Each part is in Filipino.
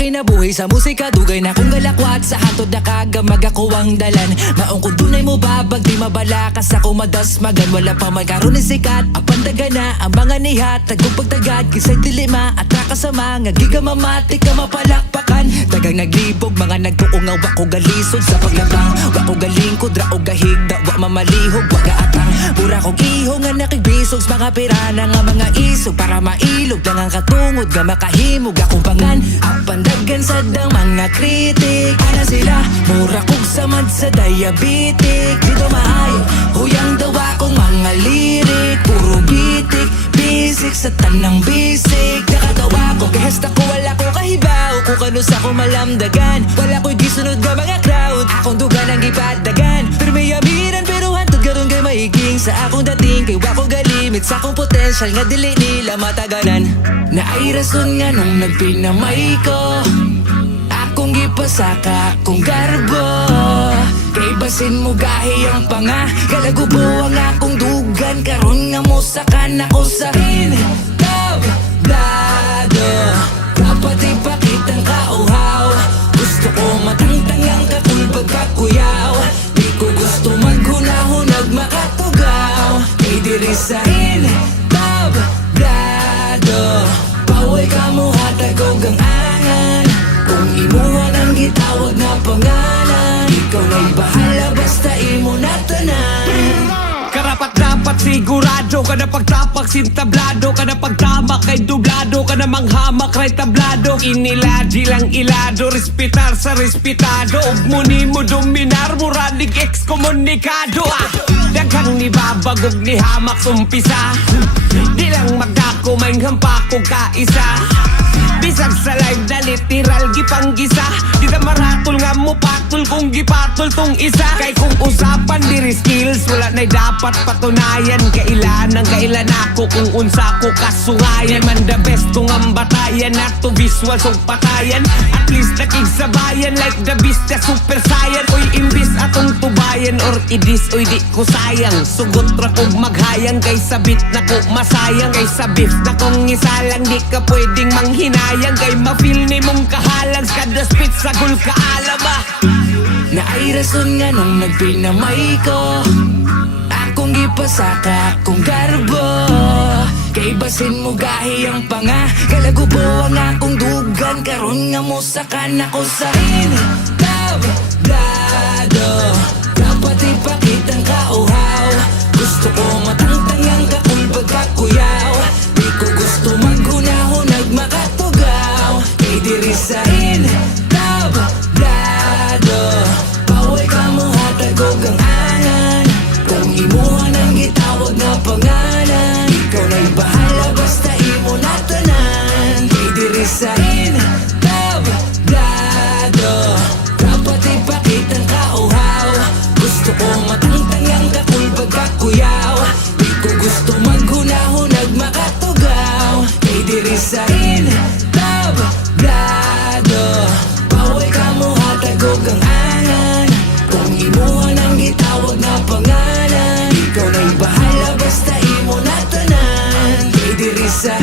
kinabuhi sa musika, dugay na kong galakwat. Sa hantod na kagamag ako ang dalan. Maong ko dunay mo babag, di mabalakas ako madasmagan. Wala pa man karon ni sikat, apandaga na ang mga nihat. Tagong pagtagad, kisay dilima at nakasama. Nga gigamamati ka mapalakpakan. Dagang naglibog, mga nagtuungaw. Wako galisod sa paglabang, wako galingkod, rao gahigda. Wa mamalihog, wa gaatang. Pura kong ihong nga nakigbisog sa mga pirana nga mga isog. Para mailog lang ang katungod, nga makahimog akong pangan. Apandagan sa dang mga kritik. Ana sila, mura kong samad sa diabetic. Dito maayo, huyang daw akong mga lirik. Puro bitik, bisik sa tanang bisik. Nakatawa ko, gahasta ko, wala ko kahibaw. Kung kanus ako malamdagan, wala ko'y gisunod nga mga crowd. Akong dugan ang ipadagan, pero may amiran, pero hantod garon kay maiging. Sa akong dating, kay wako galimit. Sa akong potential nga dili nila mataganan. Na ay rason nga nung nagpinamay ko, akong gipasaka akong garbo. Kay basin mo gahi ang panga, galagubo ang akong dugan. Karon nga mo sakan ako sa tablado. Dapat ipakitang kauhaw, gusto ko matangtang ang katulbag kakuyaw. Di ko gusto maghunahunag makatugaw. Kay diri sa tablado, paway ka mo hatagog ang angan. Kung imuhan ang gitawag na pangalan, ikaw na'y bahala basta imo na tanan. Karapat-dapat sigurado ka na pagtapak sintablado ka na pagtamak kay dublado ka na manghamak ray tablado. Iniladji lang ilado, respetar sa respetado. Ug muni mo dominar, muralig ekskomunikado. Daghang ni babagog ni hamak sumpisa, di lang magdako may hampak kong kaisa. Bisag sa live na literal gipanggisa, di na maratol nga mo patol kung gipatol tong isa. Kay kung usapan diri skills, wala na'y dapat patunayan. Kailan ako kung unsa ko kasungayan. Man the best kung ang batayan at to visual so patayan. At least nakigsabayan like the beast na super saiyan. Oy imbis atong tubayan or idis oy di ko sayang. Sugot ra kog maghayang kay sabit na ko masayang. Kay sabit na kong isalang di ka pwedeng manghinayang. Kay ma-feel ni mong kahalang kada spit sa gul kaalaba. Na ay rason nga nung nagpinamay ko, akong gipasaka akong garbo. Kay basin mo gahi ang panga, galagubo ang akong dugan. Karon nga mo sakan ako sa tablado. Dapat ipakitang kauhaw, gusto ko matangtang ang kakulbag kakuyaw. Di ko gusto maghunahunag makatugaw. Kay diri sa tablado, paway ka mo hatagog ang angan. Kung imuhan ang gitawag na pangalan, ikaw na'y bahala basta imo na tanan. Kay diri sa tablado, dapat ipakitang kauhaw, gusto ko matangtang ang kakulbag kakuyaw. Di ko gusto maghunahunag makatugaw. Kay diri sa tablado, paway ka mo hatagog ang angan. Kung imuhan ang gitawag na pangalan, ikaw na'y bahala basta imo na tanan. Kay diri sa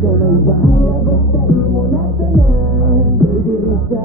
Ikaw na'y bahala basta imo na tanan. Kay diri sa